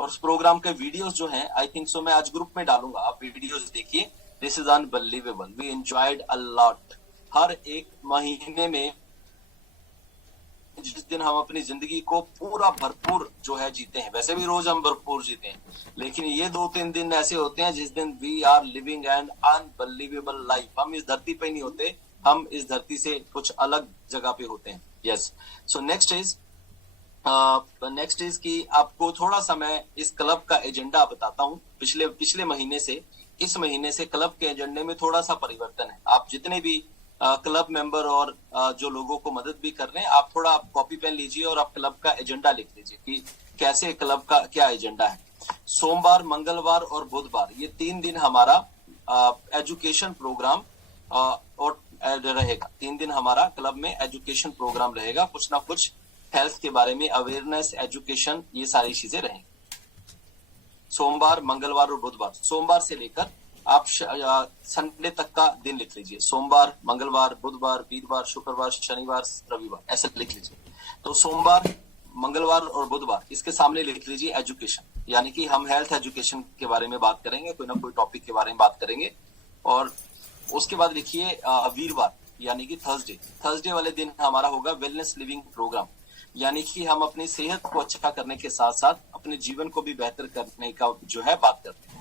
और उस प्रोग्राम के वीडियोस जो हैं आई थिंक सो मैं आज ग्रुप में डालूंगा, आप वीडियोस देखिए। This is unbelievable, we enjoyed a lot. हर एक महीने में जिस दिन हम अपनी जिंदगी को पूरा भरपूर जो है जीते हैं, वैसे भी रोज हम भरपूर जीते हैं, लेकिन ये 2-3 दिन ऐसे होते हैं जिस दिन we are living an unbelievable life. हम इस धरती पे नहीं होते, हम इस धरती से कुछ अलग जगह पे होते हैं। यस, सो नेक्स्ट इज कि आपको थोड़ा सा मैं इस क्लब का एजेंडा बताता हूँ। पिछले महीने से इस महीने से क्लब के एजेंडे में थोड़ा सा परिवर्तन है। आप जितने भी क्लब मेंबर और जो लोगों को मदद भी कर रहे हैं, आप थोड़ा कॉपी पेन लीजिए और आप क्लब का एजेंडा लिख लीजिए कि कैसे क्लब का क्या एजेंडा है। सोमवार, मंगलवार और बुधवार, ये 3 दिन हमारा एजुकेशन प्रोग्राम और रहेगा। 3 दिन हमारा क्लब में एजुकेशन प्रोग्राम रहेगा, कुछ ना कुछ हेल्थ के बारे में अवेयरनेस, एजुकेशन, ये सारी चीजें रहेंगी। सोमवार, मंगलवार और बुधवार। सोमवार से लेकर आप संडे तक का दिन लिख लीजिए। सोमवार, मंगलवार, बुधवार, वीरवार, शुक्रवार, शनिवार, रविवार, ऐसे लिख लीजिए। तो सोमवार, मंगलवार और बुधवार, इसके सामने लिख लीजिए एजुकेशन, यानी कि हम हेल्थ एजुकेशन के बारे में बात करेंगे, कोई ना कोई टॉपिक के बारे में बात करेंगे। और उसके बाद लिखिए वीरवार, यानी कि थर्सडे वाले दिन हमारा होगा वेलनेस लिविंग प्रोग्राम, यानी कि हम अपनी सेहत को अच्छा करने के साथ साथ अपने जीवन को भी बेहतर करने का जो है बात करते हैं,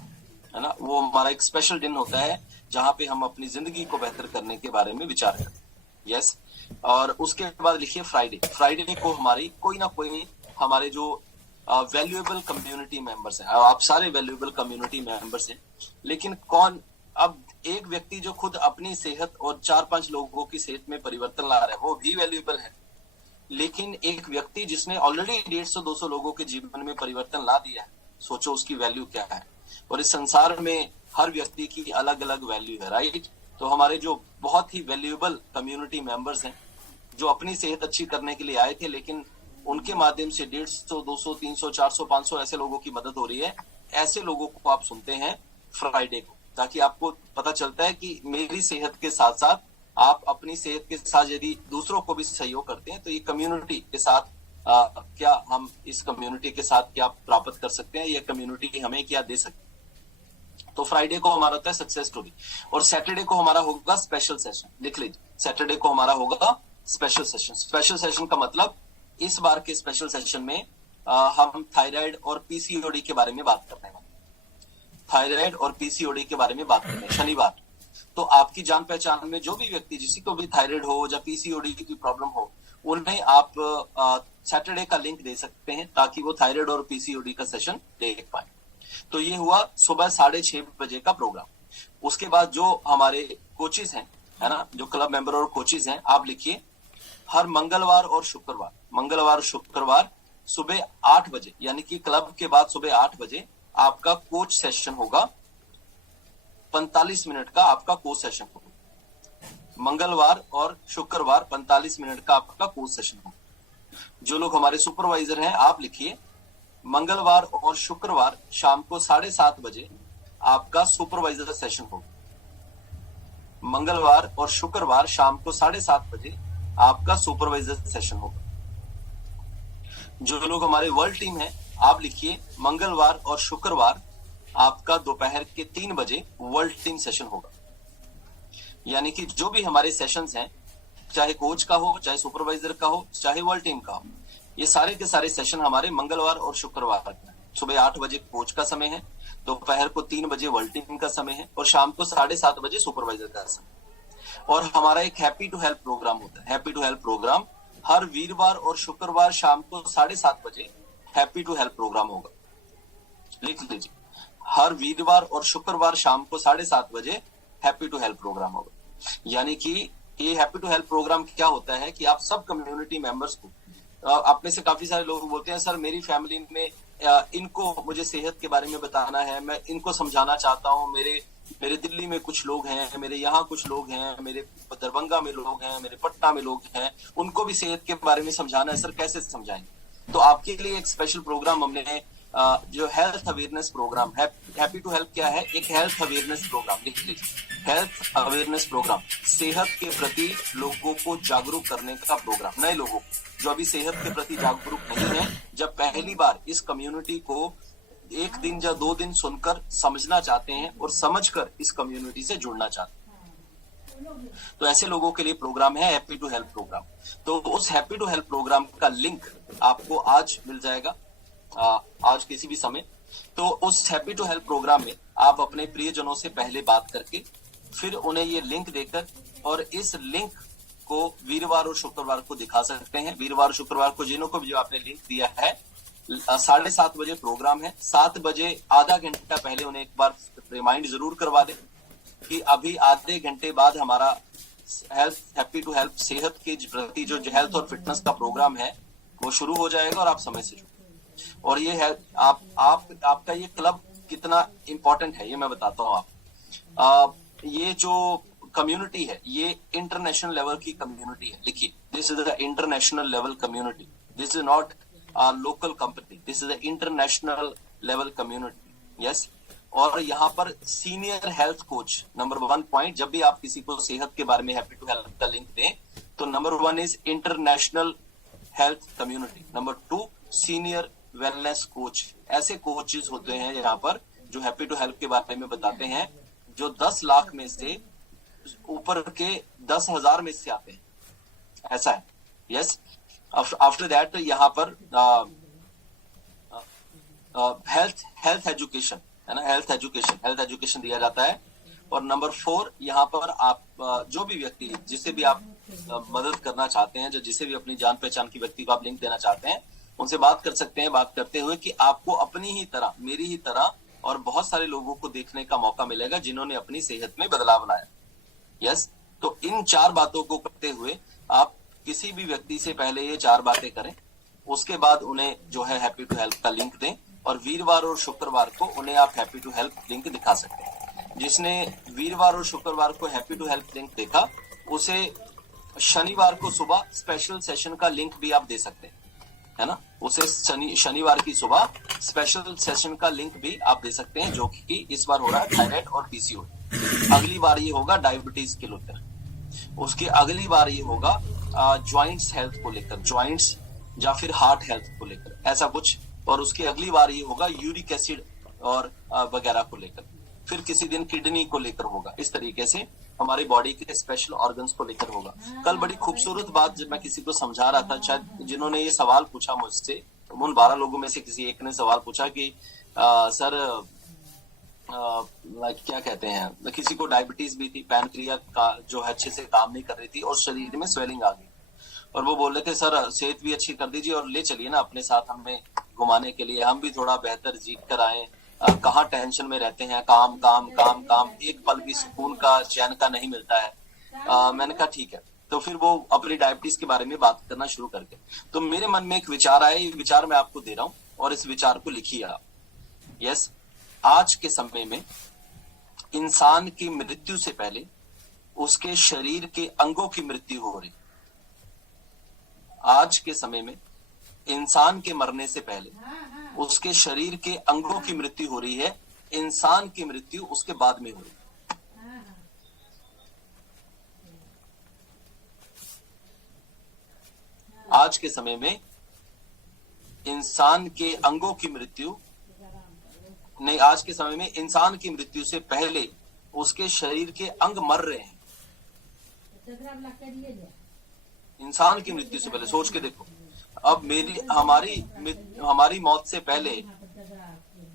है ना। वो हमारा एक स्पेशल दिन होता है जहां पे हम अपनी जिंदगी को बेहतर करने के बारे में विचार करते हैं। यस, और उसके बाद लिखिए फ्राइडे को हमारी कोई ना कोई हमारे जो वैल्यूएबल कम्युनिटी मेंबर्स हैं, आप सारे वैल्यूएबल कम्युनिटी मेंबर्स हैं, लेकिन कौन, अब एक व्यक्ति जो खुद अपनी सेहत और 4-5 लोगों की सेहत में परिवर्तन ला रहा है वो भी वैल्यूएबल है, लेकिन एक व्यक्ति जिसने ऑलरेडी 150-200 लोगों के जीवन में परिवर्तन ला दिया है, सोचो उसकी वैल्यू क्या है। और इस संसार में हर व्यक्ति की अलग अलग वैल्यू है, राइट। तो हमारे जो बहुत ही वैल्यूएबल कम्युनिटी मेंबर्स हैं, जो अपनी सेहत अच्छी करने के लिए आए थे, लेकिन उनके माध्यम से 150, 200, 300, 400, 500 ऐसे लोगों की मदद हो रही है, ऐसे लोगों को आप सुनते हैं फ्राइडे को, ताकि आपको पता चलता है कि मेरी सेहत के साथ साथ आप अपनी सेहत के साथ यदि दूसरों को भी सहयोग करते हैं तो ये कम्युनिटी के साथ क्या हम इस कम्युनिटी के साथ क्या प्राप्त कर सकते हैं, ये कम्युनिटी हमें क्या दे सकती है। तो फ्राइडे को हमारा होता है सक्सेस स्टोरी, और सैटरडे को हमारा होगा स्पेशल सेशन। लिख लीजिए, सैटरडे को हमारा होगा स्पेशल सेशन। स्पेशल सेशन का मतलब इस बार के स्पेशल सेशन में हम थायराइड और पीसीओडी के बारे में बात करने वाले, थायराइड और पीसीओडी के बारे में बात करने शनिवार। तो आपकी जान पहचान में जो भी व्यक्ति, जिसी को भी थायराइड हो या पीसीओडी की प्रॉब्लम हो, उन्हें आप सैटरडे का लिंक दे सकते हैं ताकि वो थायराइड और पीसीओडी का सेशन देख पाए। तो ये हुआ सुबह 6:30 बजे का प्रोग्राम। उसके बाद जो हमारे कोचेज हैं, है ना, जो क्लब मेंबर और कोचेज हैं, आप लिखिए हर मंगलवार और शुक्रवार सुबह 8 बजे, यानी कि क्लब के बाद सुबह 8 बजे आपका कोच सेशन होगा। 45 मिनट का आपका कोच सेशन होगा। मंगलवार और शुक्रवार 45 मिनट का आपका कोच सेशन होगा। जो लोग हमारे सुपरवाइजर हैं, आप लिखिए मंगलवार और शुक्रवार शाम को 7:30 बजे आपका सुपरवाइजर सेशन होगा। मंगलवार और शुक्रवार शाम को 7:30 बजे आपका सुपरवाइजर सेशन होगा। जो लोग हमारे वर्ल्ड टीम है, आप लिखिए मंगलवार और शुक्रवार आपका दोपहर के 3 बजे वर्ल्ड टीम सेशन होगा। यानी कि जो भी हमारे सेशंस हैं, चाहे कोच का हो, चाहे सुपरवाइजर का हो, चाहे वर्ल्ड टीम का हो, ये सारे के सारे सेशन हमारे मंगलवार और शुक्रवार का है। सुबह 8 बजे कोच का समय है, दोपहर को 3 बजे वर्ल्ड टीम का समय है, और शाम को 7:30 बजे सुपरवाइजर का समय। और हमारा एक हैप्पी टू हेल्प प्रोग्राम होता है। हैप्पी टू हेल्प प्रोग्राम हर वीरवार और शुक्रवार शाम को 7:30 बजे हैप्पी टू हेल्प प्रोग्राम होगा। लिख लीजिए, हर वीरवार और शुक्रवार शाम को 7:30 बजे हैप्पी टू हेल्प प्रोग्राम होगा। यानी कि ये हैप्पी टू हेल्प प्रोग्राम क्या होता है कि आप सब कम्युनिटी मेंबर्स को, आप में से काफी सारे लोग बोलते हैं सर मेरी फैमिली में इनको मुझे सेहत के बारे में बताना है, मैं इनको समझाना चाहता हूँ, मेरे दिल्ली में कुछ लोग हैं, मेरे यहाँ कुछ लोग हैं, मेरे दरभंगा में लोग हैं, मेरे पटना में लोग हैं, उनको भी सेहत के बारे में समझाना है, सर कैसे समझाएंगे। तो आपके लिए एक स्पेशल प्रोग्राम हमने जो हेल्थ अवेयरनेस प्रोग्राम है, हैप्पी टू हेल्प क्या है, एक हेल्थ अवेयरनेस प्रोग्राम। लिख लीजिए, हेल्थ अवेयरनेस प्रोग्राम, सेहत के प्रति लोगों को जागरूक करने का प्रोग्राम। नए लोगों जो अभी सेहत के प्रति जागरूक नहीं है, जब पहली बार इस कम्युनिटी को एक दिन या 2 दिन सुनकर समझना चाहते हैं और समझकर इस कम्युनिटी से जुड़ना चाहते हैं, तो ऐसे लोगों के लिए प्रोग्राम है हैप्पी टू हेल्प प्रोग्राम। तो उस हैप्पी टू हेल्प प्रोग्राम का लिंक आपको आज मिल जाएगा, आज किसी भी समय। तो उस हैप्पी टू हेल्प प्रोग्राम में आप अपने प्रियजनों से पहले बात करके फिर उन्हें ये लिंक देकर, और इस लिंक को वीरवार और शुक्रवार को दिखा सकते हैं। वीरवार शुक्रवार को जिन्हों को भी जो आपने लिंक दिया है, 7:30 बजे प्रोग्राम है। 7 बजे आधा घंटा पहले उन्हें एक बार रिमाइंड जरूर करवा दें कि अभी आधे घंटे बाद हमारा हेल्थ हैप्पी टू हेल्प सेहत के प्रति जो हेल्थ और फिटनेस का प्रोग्राम है वो शुरू हो जाएगा, और आप समय से जुड़े। और ये है आपका ये क्लब कितना इंपॉर्टेंट है ये मैं बताता हूँ आप। ये जो कम्युनिटी है ये इंटरनेशनल लेवल की कम्युनिटी है। लिखिए, this is the international level community, this is not local company, this is the international level community. Yes, और यहाँ पर senior health coach number 1 point, जब भी आप किसी को सेहत के बारे में हैप्पी टू हेल्प का लिंक दें तो number 1 is international health community, number 2 senior wellness coach. ऐसे कोचेस होते हैं यहाँ पर जो हैप्पी टू हेल्प के बारे में बताते हैं, जो 10 लाख में से ऊपर के 10,000 में से आते हैं, ऐसा है। यस, आफ्टर दैट यहाँ पर हेल्थ एजुकेशन है ना, हेल्थ एजुकेशन दिया जाता है। और नंबर 4 यहाँ पर आप जो भी व्यक्ति जिसे भी आप मदद करना चाहते हैं, जो जिसे भी अपनी जान पहचान की व्यक्ति को आप लिंक देना चाहते हैं, उनसे बात कर सकते हैं, बात करते हुए कि आपको अपनी ही तरह, मेरी ही तरह और बहुत सारे लोगों को देखने का मौका मिलेगा जिन्होंने अपनी सेहत में बदलाव लाया। यस, तो इन 4 बातों को करते हुए आप किसी भी व्यक्ति से पहले ये 4 बातें करें, उसके बाद उन्हें जो है हैप्पी टू हेल्प का लिंक दें, और वीरवार और शुक्रवार को उन्हें आप हैप्पी टू हेल्प लिंक दिखा सकते हैं। जिसने वीरवार और शुक्रवार को हैप्पी टू हेल्प लिंक देखा, उसे शनिवार को सुबह स्पेशल सेशन का लिंक भी आप दे सकते हैं, है ना। उसे शनिवार की सुबह स्पेशल सेशन का लिंक भी आप दे सकते हैं, जो कि इस बार हो रहा है थायराइड और पीसीओडी। अगली बार ये होगा डायबिटीज के लेकर, उसकी अगली बार ये होगा ज्वाइंट्स हेल्थ को लेकर, ज्वाइंट्स या फिर हार्ट हेल्थ को लेकर, ऐसा कुछ। और उसकी अगली बार ये होगा यूरिक एसिड और वगैरह को लेकर, फिर किसी दिन किडनी को लेकर होगा। इस तरीके से हमारी बॉडी के स्पेशल ऑर्गन्स को लेकर होगा। कल बड़ी खूबसूरत बात जब मैं किसी को समझा रहा था, शायद जिन्होंने ये सवाल पूछा मुझसे, उन 12 लोगों में से किसी एक ने सवाल पूछा कि सर क्या कहते हैं, किसी को डायबिटीज भी थी, पैनक्रिया का जो है अच्छे से काम नहीं कर रही थी और शरीर में स्वेलिंग आ गई, और वो बोल रहे थे सर सेहत भी अच्छी कर दीजिए और ले चलिए ना अपने साथ हमें घुमाने के लिए, हम भी थोड़ा बेहतर जीत कर आए। कहाँ टेंशन में रहते हैं, काम काम काम काम, एक पल भी सुकून का चैन का नहीं मिलता है। मैंने कहा ठीक है, तो फिर वो अपनी डायबिटीज के बारे में बात करना शुरू करके, तो मेरे मन में एक विचार आया, ये विचार मैं आपको दे रहा हूँ और इस विचार को लिखिए आप। यस, आज के समय में इंसान की मृत्यु से पहले उसके शरीर के अंगों की मृत्यु हो रही। आज के समय में इंसान के मरने से पहले उसके शरीर के अंगों की मृत्यु हो रही है, इंसान की मृत्यु उसके बाद में हो रही है। आज के समय में इंसान के अंगों की मृत्यु नहीं, आज के समय में इंसान की मृत्यु से पहले उसके शरीर के अंग मर रहे हैं। इंसान की मृत्यु से पहले सोच के देखो, अब हमारी मौत से पहले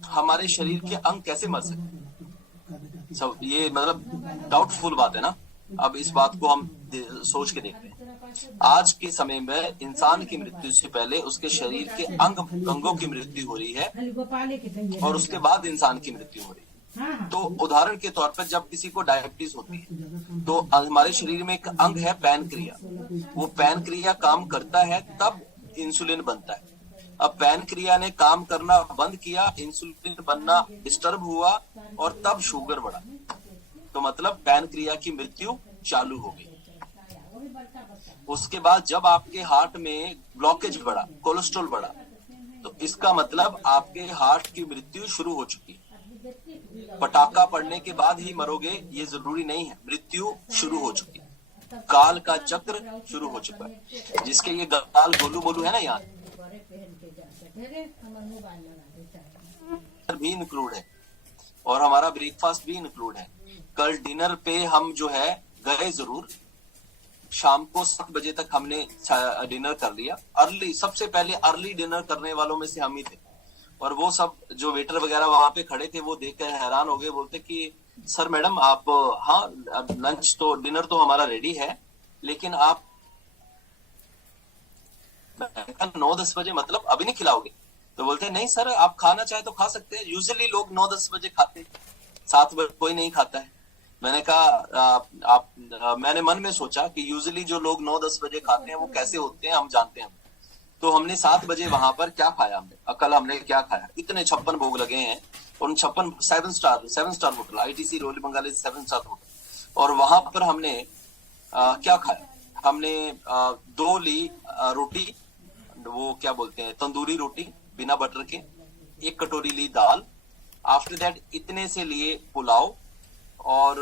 हमारे शरीर के अंग कैसे मर सकते? सब ये मतलब डाउटफुल बात है ना। अब इस बात को हम सोच के देखते हैं। आज के समय में इंसान की मृत्यु से पहले उसके शरीर के अंगों की मृत्यु हो रही है और उसके बाद इंसान की मृत्यु हो रही है। तो उदाहरण के तौर पर जब किसी को डायबिटीज होती है तो हमारे शरीर में एक अंग है पैनक्रिया, वो पैनक्रिया काम करता है तब इंसुलिन बनता है। अब पैनक्रिया ने काम करना बंद किया, इंसुलिन बनना डिस्टर्ब हुआ और तब शुगर बढ़ा, तो मतलब पैनक्रिया की मृत्यु चालू हो गई। उसके बाद जब आपके हार्ट में ब्लॉकेज बढ़ा, कोलेस्ट्रॉल बढ़ा, तो इसका मतलब आपके हार्ट की मृत्यु शुरू हो चुकी है। पटाखा पड़ने के बाद ही मरोगे ये जरूरी नहीं है, मृत्यु शुरू हो चुकी है, काल का चक्र शुरू हो चुका है। जिसके ये गाल गोलू बोलू है ना यहाँ, भी इंक्लूड है और हमारा ब्रेकफास्ट भी इंक्लूड है। कल डिनर पे हम जो है गए जरूर, शाम को 7 बजे तक हमने डिनर कर लिया। अर्ली, सबसे पहले अर्ली डिनर करने वालों में से हम ही थे। और वो सब जो वेटर वगैरह वहां पे खड़े थे वो देखकर हैरान हो गए, बोलते कि सर मैडम आप, हाँ लंच तो, डिनर तो हमारा रेडी है, लेकिन आप 9-10 बजे मतलब अभी नहीं खिलाओगे? तो बोलते नहीं सर, आप खाना चाहे तो खा सकते हैं, यूजुअली लोग 9-10 बजे खाते हैं, 7 बजे कोई नहीं खाता है। मैंने कहा मैंने मन में सोचा कि यूजुअली जो लोग 9-10 बजे खाते हैं वो कैसे होते हैं हम जानते हैं। तो हमने 7 बजे वहां पर क्या खाया, हमने कल हमने क्या खाया, इतने 56 भोग लगे हैं, उन 56 7 स्टार होटल, ITC रोली बंगाली 7 स्टार होटल, और वहां पर हमने क्या खाया, हमने 2 ली रोटी, वो क्या बोलते हैं तंदूरी रोटी बिना बटर के, 1 कटोरी ली दाल, आफ्टर दैट इतने से लिए पुलाव, और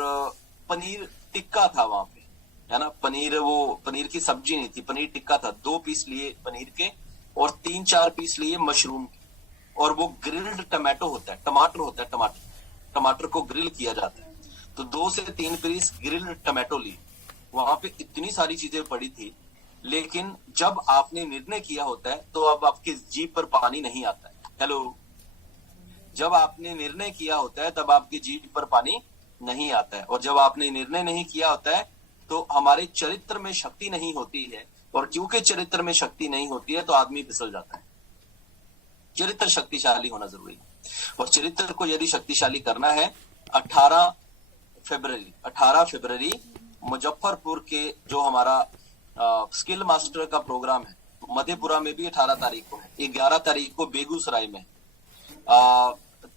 पनीर टिक्का था वहां पे, है ना, पनीर, वो पनीर की सब्जी नहीं थी, पनीर टिक्का था, 2 पीस लिए पनीर के और 3-4 पीस लिए मशरूम के, और वो ग्रिल्ड टमाटो होता है, टमाटर होता है, टमाटर को ग्रिल किया जाता है, तो 2 से 3 पीस ग्रिल्ड टमाटो लिए। वहां पे इतनी सारी चीजें पड़ी थी, लेकिन जब आपने निर्णय किया होता है तो अब आपकी जीभ पर पानी नहीं आता है। हेलो, जब आपने निर्णय किया होता है तब आपकी जीभ पर पानी नहीं आता है, और जब आपने निर्णय नहीं किया होता है तो हमारे चरित्र में शक्ति नहीं होती है, और क्योंकि चरित्र में शक्ति नहीं होती है तो आदमी फिसल जाता है। चरित्र शक्तिशाली होना जरूरी है, और चरित्र को यदि शक्तिशाली करना है, 18 फरवरी मुजफ्फरपुर के जो हमारा स्किल मास्टर का प्रोग्राम है, मधेपुरा में भी 18 तारीख को है, 11 तारीख को बेगूसराय में,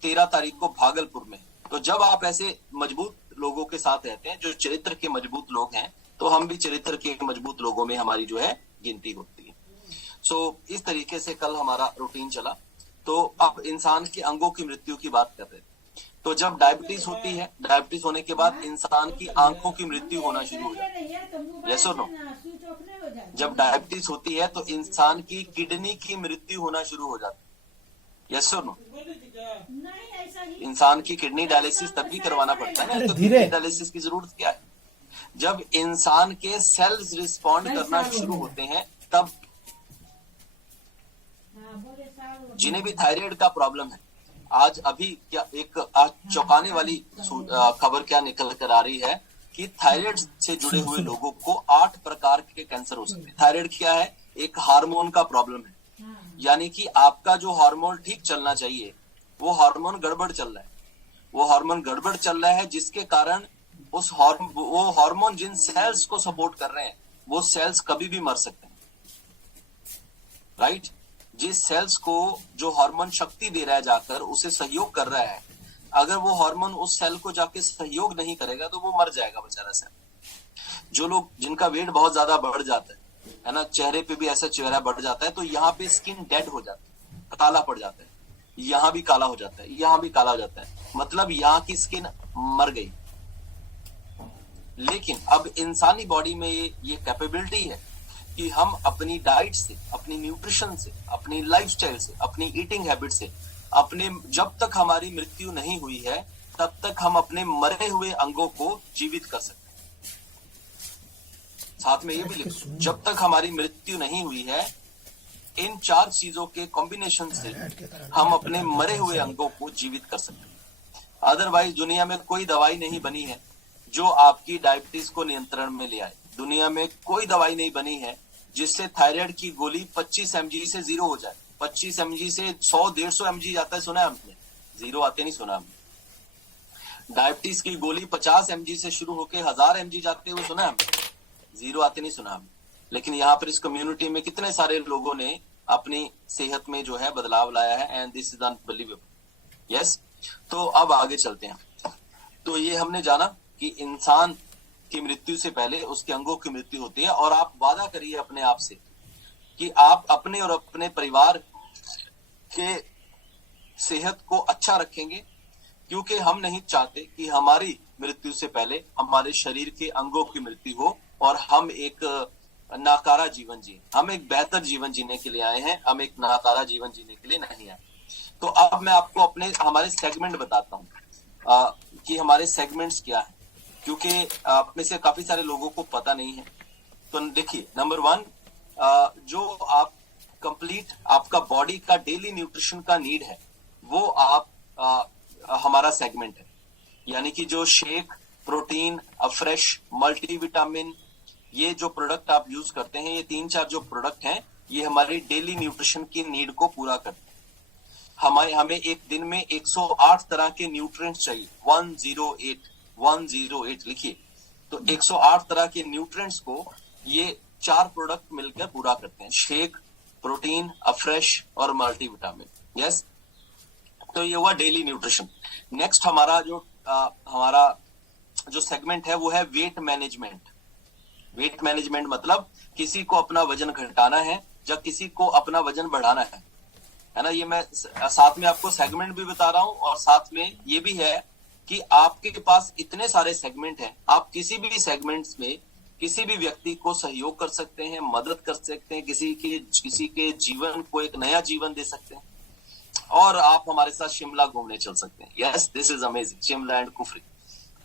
13 तारीख को भागलपुर में। तो जब आप ऐसे मजबूत लोगों के साथ रहते हैं, जो चरित्र के मजबूत लोग हैं, तो हम भी चरित्र के मजबूत लोगों में हमारी जो है गिनती होती है। सो इस तरीके से कल हमारा रूटीन चला। तो अब इंसान के अंगों की मृत्यु की बात कर रहे हैं। तो जब डायबिटीज होती है, डायबिटीज होने के बाद इंसान की आंखों की मृत्यु होना शुरू हो जाती है, यस और नो? जब डायबिटीज होती है तो इंसान की किडनी की मृत्यु होना शुरू हो जाती है, यस और नो? इंसान की किडनी डायलिसिस तब भी करवाना पड़ता है ना, तो किडनी डायलिसिस की जरूरत क्या है? जब इंसान के सेल्स रिस्पॉन्ड करना शुरू होते हैं तब। जिन्हें भी थायराइड का प्रॉब्लम है, आज अभी क्या एक चौंकाने वाली खबर क्या निकल कर आ रही है कि थायराइड से जुड़े हुए लोगों को 8 प्रकार के कैंसर हो सकते हैं। थायराइड क्या है? एक हार्मोन का प्रॉब्लम है, यानी कि आपका जो हार्मोन ठीक चलना चाहिए वो हार्मोन गड़बड़ चल रहा है, वो हार्मोन गड़बड़ चल रहा है, जिसके कारण वो हार्मोन जिन सेल्स को सपोर्ट कर रहे हैं वो सेल्स कभी भी मर सकते हैं, राइट? जिस सेल्स को जो हार्मोन शक्ति दे रहा है जाकर उसे सहयोग कर रहा है, अगर वो हार्मोन उस सेल को जाके सहयोग नहीं करेगा तो वो मर जाएगा बेचारा सेल। जो लोग, जिनका वेट बहुत ज्यादा बढ़ जाता है ना, चेहरे पे भी ऐसा चेहरा बढ़ जाता है, तो यहाँ पे स्किन डेड हो जाती है, काला पड़ जाता है, यहाँ भी काला हो जाता है, यहाँ भी काला हो जाता है, मतलब यहाँ की स्किन मर गई। लेकिन अब इंसानी बॉडी में ये कैपेबिलिटी है कि हम अपनी डाइट से, अपनी न्यूट्रिशन से, अपनी लाइफस्टाइल से, अपनी ईटिंग हैबिट से, अपने, जब तक हमारी मृत्यु नहीं हुई है तब तक हम अपने मरे हुए अंगों को जीवित कर सकते हैं। साथ में ये भी लिखो, जब तक हमारी मृत्यु नहीं हुई है, इन 4 चीजों के कॉम्बिनेशन से हम अपने मरे हुए अंगों को जीवित कर सकते हैं। अदरवाइज दुनिया में कोई दवाई नहीं बनी है जो आपकी डायबिटीज को नियंत्रण में ले आए। दुनिया में कोई दवाई नहीं बनी है जिससे थायराइड की गोली 25 mg से 0 हो जाए। 25 mg से 100-150 mg जाता है, सुना है आपने? 0 आते नहीं, सुना हमने। डायबिटीज की गोली 50 mg से शुरू होकर 1000 mg जाते हुए सुना है हमने? 0 आते नहीं, सुना हमने। लेकिन यहाँ पर इस कम्युनिटी में कितने सारे लोगों ने अपनी सेहत में जो है बदलाव लाया है, and this is unbelievable. Yes, तो अब आगे चलते हैं। तो ये हमने जाना कि इंसान की मृत्यु से पहले उसके अंगों की मृत्यु होती है, और आप वादा करिए अपने आप से कि आप अपने और अपने परिवार के सेहत को अच्छा रखेंगे, क्योंकि हम नहीं चाहते कि हमारी मृत्यु से पहले हमारे शरीर के अंगों की मृत्यु हो और हम एक नाकारा जीवन जिए। हम एक बेहतर जीवन जीने के लिए आए हैं, हम एक नाकारा जीवन जीने के लिए नहीं आए। तो अब मैं आपको अपने हमारे सेगमेंट बताता हूँ कि हमारे सेगमेंट्स क्या है, क्योंकि आप में से काफी सारे लोगों को पता नहीं है। तो देखिए, नंबर 1, जो आप कंप्लीट आपका बॉडी का डेली न्यूट्रिशन का नीड है, वो आप हमारा सेगमेंट है। यानी कि जो शेक, प्रोटीन, फ्रेश, मल्टीविटामिन, ये जो प्रोडक्ट आप यूज करते हैं, ये 3-4 जो प्रोडक्ट हैं, ये हमारी डेली न्यूट्रिशन की नीड को पूरा करते हैं। हमें एक दिन में 108 तरह के न्यूट्रिएंट्स चाहिए। 108 लिखिए। तो 108 तरह के न्यूट्रिएंट्स को ये 4 प्रोडक्ट मिलकर पूरा करते हैं, शेक, प्रोटीन, फ्रेश और मल्टीविटामिन। यस, तो ये हुआ डेली न्यूट्रिशन। नेक्स्ट हमारा जो सेगमेंट है वो है वेट मैनेजमेंट। वेट मैनेजमेंट मतलब किसी को अपना वजन घटाना है या किसी को अपना वजन बढ़ाना है ना। ये मैं साथ में आपको सेगमेंट भी बता रहा हूं, और साथ में ये भी है कि आपके पास इतने सारे सेगमेंट हैं, आप किसी भी सेगमेंट्स में किसी भी व्यक्ति को सहयोग कर सकते हैं, मदद कर सकते हैं, किसी के जीवन को एक नया जीवन दे सकते हैं, और आप हमारे साथ शिमला घूमने चल सकते हैं। Yes, this is amazing, Shimla and Kufri.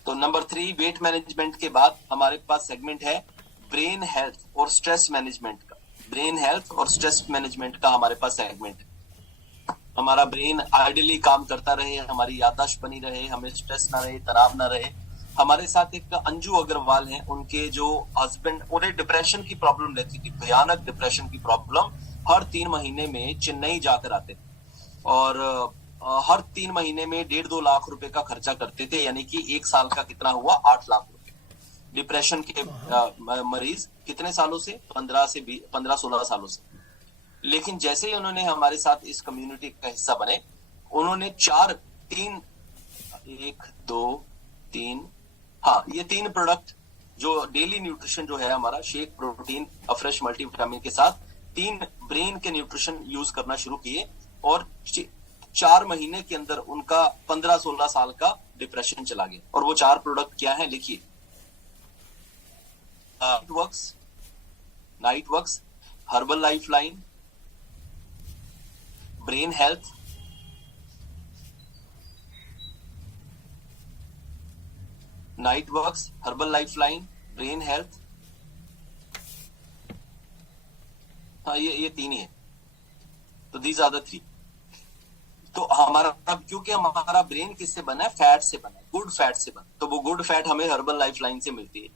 तो नंबर 3, वेट मैनेजमेंट के बाद हमारे पास सेगमेंट है ब्रेन हेल्थ और स्ट्रेस मैनेजमेंट का। ब्रेन हेल्थ और स्ट्रेस मैनेजमेंट का हमारे पास सेगमेंट है। हमारा ब्रेन आइडियली काम करता रहे, हमारी याददाश्त बनी रहे, हमें स्ट्रेस ना रहे, तनाव ना रहे। हमारे साथ एक अंजू अग्रवाल हैं, उनके जो हस्बैंड, उन्हें डिप्रेशन की प्रॉब्लम रहती थी, भयानक डिप्रेशन की प्रॉब्लम। हर 3 महीने में चेन्नई जाकर आते और हर 3 महीने में 1.5-2 लाख रुपए का खर्चा करते थे, यानी कि 1 साल का कितना हुआ, 8 लाख रुपए। डिप्रेशन के मरीज कितने सालों से, 15-16 सालों से। लेकिन जैसे ही उन्होंने हमारे साथ इस कम्युनिटी का हिस्सा बने, उन्होंने 3 प्रोडक्ट जो डेली न्यूट्रिशन जो है हमारा, शेक, प्रोटीन, फ्रेश, मल्टीविटामिन के साथ 3 ब्रेन के न्यूट्रिशन यूज करना शुरू किए, और 4 महीने के अंदर उनका 15-16 साल का डिप्रेशन चला गया। और वो 4 प्रोडक्ट क्या है, लिखिए। Night works, herbal life line, brain health, night works, herbal life line, brain health. हाँ, ये 3 ही है। तो दीज आर द 3। तो क्योंकि हमारा ब्रेन किससे बना है, फैट से बना है, गुड फैट से बना है। तो वो गुड फैट हमें हर्बल लाइफ लाइन से मिलती है।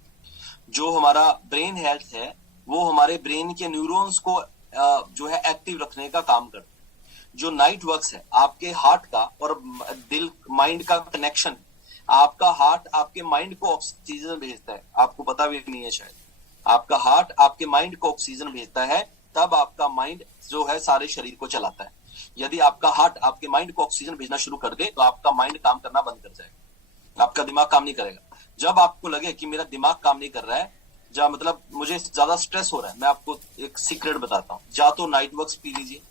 जो हमारा ब्रेन हेल्थ है, वो हमारे ब्रेन के न्यूरॉन्स को जो है एक्टिव रखने का काम करता है। जो नाइट वर्क्स है, आपके हार्ट का और दिल, माइंड का कनेक्शन। आपका हार्ट आपके माइंड को ऑक्सीजन भेजता है, आपको पता भी नहीं है शायद। आपका हार्ट आपके माइंड को ऑक्सीजन भेजता है, तब आपका माइंड जो है सारे शरीर को चलाता है। यदि आपका हार्ट आपके माइंड को ऑक्सीजन भेजना शुरू कर दे, तो आपका माइंड काम करना बंद कर जाएगा, आपका दिमाग काम नहीं करेगा। जब आपको लगे कि मेरा दिमाग काम नहीं कर रहा है, या मतलब मुझे ज्यादा स्ट्रेस हो रहा है, मैं आपको एक सीक्रेट बताता हूँ। या तो नाइट वर्क्स पी लीजिए,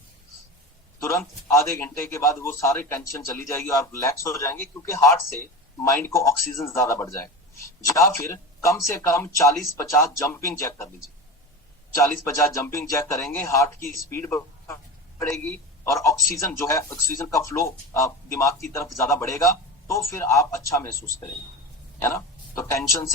तुरंत आधे घंटे के बाद वो सारी टेंशन चली जाएगी और आप रिलैक्स हो जाएंगे, क्योंकि हार्ट से माइंड को ऑक्सीजन ज्यादा बढ़ जाएगा। या फिर कम से कम 40-50 जंपिंग जैक कर लीजिए। 40-50 जंपिंग जैक करेंगे, हार्ट की स्पीड बढ़ेगी और ऑक्सीजन जो है, ऑक्सीजन का फ्लो दिमाग की तरफ ज्यादा बढ़ेगा, तो फिर आप अच्छा महसूस करेंगे, है ना। तो टेंशन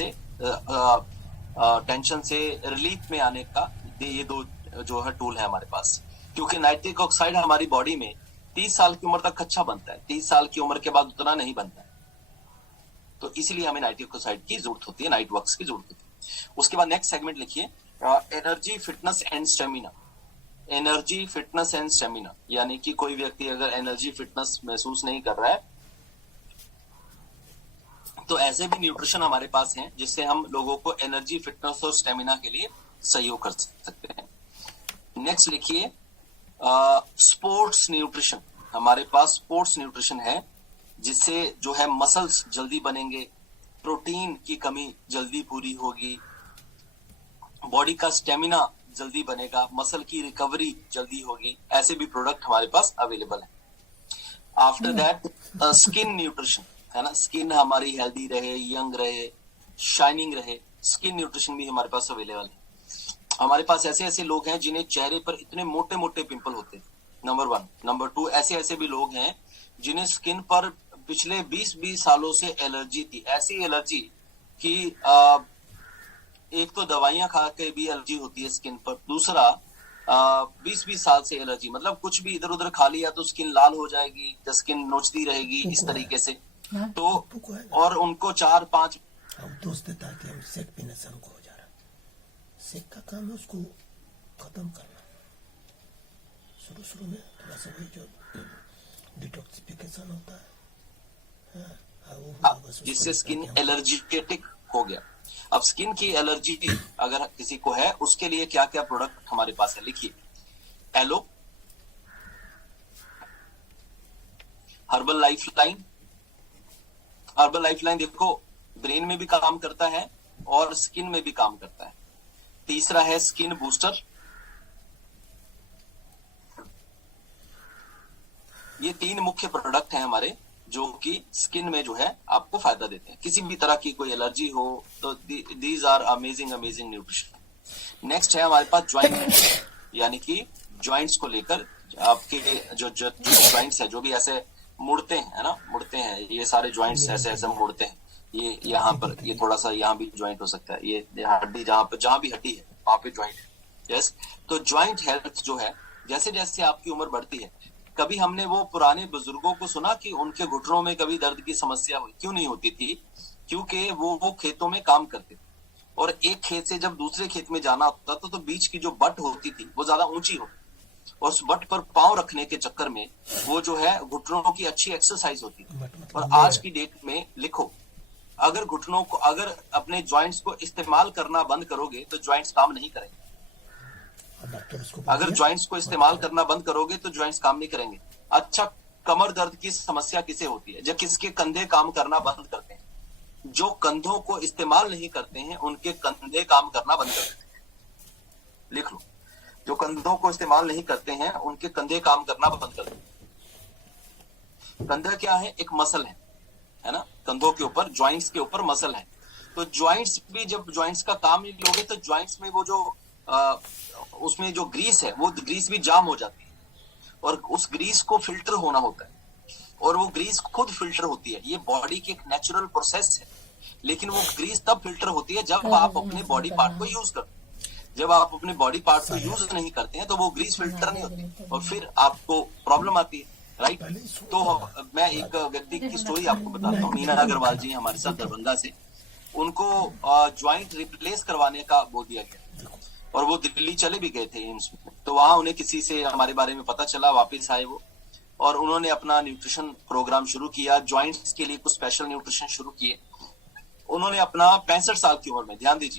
से रिलीफ में आने का ये 2 जो है टूल है हमारे पास। क्योंकि नाइट्रिक ऑक्साइड हमारी बॉडी में 30 साल की उम्र तक अच्छा बनता है, 30 साल की उम्र के बाद उतना नहीं बनता है। तो इसीलिए हमें नाइट्रिक ऑक्साइड की जरूरत होती है, नाइट वर्क्स की जरूरत होती है। उसके बाद नेक्स्ट सेगमेंट लिखिए, energy, fitness and stamina. Energy, fitness and stamina, यानी कि कोई व्यक्ति अगर एनर्जी, फिटनेस महसूस नहीं कर रहा है, तो ऐसे भी न्यूट्रिशन हमारे पास हैं जिससे हम लोगों को एनर्जी, फिटनेस और स्टेमिना के लिए सहयोग कर सकते हैं। नेक्स्ट लिखिए, स्पोर्ट्स न्यूट्रिशन। हमारे पास स्पोर्ट्स न्यूट्रिशन है, जिससे जो है मसल्स जल्दी बनेंगे, प्रोटीन की कमी जल्दी पूरी होगी, बॉडी का स्टेमिना जल्दी बनेगा, मसल की रिकवरी जल्दी होगी। ऐसे भी प्रोडक्ट हमारे पास अवेलेबल है। आफ्टर दैट स्किन न्यूट्रिशन, है ना। स्किन हमारी हेल्दी रहे, यंग रहे, शाइनिंग रहे, स्किन न्यूट्रिशन भी हमारे पास अवेलेबल है। हमारे पास ऐसे ऐसे लोग हैं जिन्हें चेहरे पर इतने मोटे मोटे पिंपल होते हैं नंबर 1। नंबर 2, ऐसे ऐसे भी लोग हैं जिन्हें स्किन पर पिछले 20-20 सालों से एलर्जी थी, ऐसी एलर्जी कि एक तो दवाइयां खा के भी एलर्जी होती है स्किन पर, दूसरा 20-20 साल से एलर्जी, मतलब कुछ भी इधर उधर खा लिया तो स्किन लाल हो जाएगी, स्किन नोचती रहेगी इस तरीके से। तो और उनको 4-5 दोस्त देता है कि हम सेक पीने से हमको हो जा रहा, सेक का काम है उसको खत्म करना। शुरू में थोड़ा सा वही जो डिटॉक्सिफिकेशन होता है, जिससे स्किन एलर्जेटिक हो गया। अब स्किन की एलर्जी अगर किसी को है, उसके लिए क्या क्या प्रोडक्ट हमारे पास है, लिखिए। Aloe, herbal lifeline. Herbal lifeline देखो ब्रेन में भी काम करता है और स्किन में भी काम करता है। तीसरा है स्किन बूस्टर। ये 3 मुख्य प्रोडक्ट हैं हमारे जो कि स्किन में जो है आपको फायदा देते हैं। किसी भी तरह की कोई एलर्जी हो तो these are amazing nutrition. Next है हमारे पास ज्वाइंट, यानी कि ज्वाइंट्स को लेकर आपके जो ज्वाइंट्स है जो भी ऐसे मुड़ते हैं, है ना, मुड़ते हैं, ये सारे ज्वाइंट्स ऐसे ऐसे मुड़ते हैं। ये यहाँ पर, ये थोड़ा सा यहाँ भी ज्वाइंट हो सकता है, ये हड्डी जहां भी हड्डी है वहां पे ज्वाइंट है। यस, तो ज्वाइंट हेल्थ जो है, जैसे जैसे आपकी उम्र बढ़ती है, कभी हमने वो पुराने बुजुर्गों को सुना कि उनके घुटनों में कभी दर्द की समस्या हुई? क्यों नहीं होती थी? क्योंकि वो खेतों में काम करते थे और एक खेत से जब दूसरे खेत में जाना होता था तो बीच की जो बट होती थी वो ज्यादा ऊंची होती, और उस बट पर पांव रखने के चक्कर में वो जो है घुटनों की अच्छी एक्सरसाइज होती थी। और आज की डेट में लिखो, अगर घुटनों को, अगर अपने ज्वाइंट्स को इस्तेमाल करना बंद करोगे तो ज्वाइंट्स काम नहीं करेंगे। अगर ज्वाइंट्स को इस्तेमाल करना बंद करोगे तो ज्वाइंट्स काम नहीं करेंगे। अच्छा, कमर दर्द की समस्या किसे होती है? जब किसके कंधे काम करना बंद करते हैं, जो कंधों को इस्तेमाल नहीं करते हैं उनके कंधे काम करना बंद कर देते हैं। लिख लो, जो कंधों को इस्तेमाल नहीं करते हैं उनके कंधे काम करना बंद कर देते हैं। कंधा क्या है? एक मसल है ना, कंधों के ऊपर, ज्वाइंट्स के ऊपर मसल है। तो ज्वाइंट्स भी, जब ज्वाइंट्स का काम नहीं लोगे तो ज्वाइंट्स में वो जो उसमें जो ग्रीस है वो ग्रीस भी जाम हो जाती है, और उस ग्रीस को फिल्टर होना होता है, और वो ग्रीस खुद फिल्टर होती है। ये बॉडी की एक नेचुरल प्रोसेस है, लेकिन वो ग्रीस तब फिल्टर होती है जब आप अपने बॉडी पार्ट को यूज करते हैं। जब आप अपने बॉडी पार्ट को यूज नहीं करते हैं तो वो ग्रीस फिल्टर नहीं होती और फिर आपको प्रॉब्लम आती है, राइट। तो मैं एक व्यक्ति की स्टोरी आपको बताता हूँ। मीना अग्रवाल जी हमारे साथ दरभंगा से, उनको ज्वाइंट रिप्लेस करवाने का बोल दिया गया और वो दिल्ली चले भी गए थे एम्स में। तो वहां उन्हें किसी से हमारे बारे में पता चला, वापस आए वो, और उन्होंने अपना न्यूट्रिशन प्रोग्राम शुरू किया। ज्वाइंट्स के लिए कुछ स्पेशल न्यूट्रिशन शुरू किए उन्होंने अपना 65 साल की उम्र में, ध्यान दीजिए।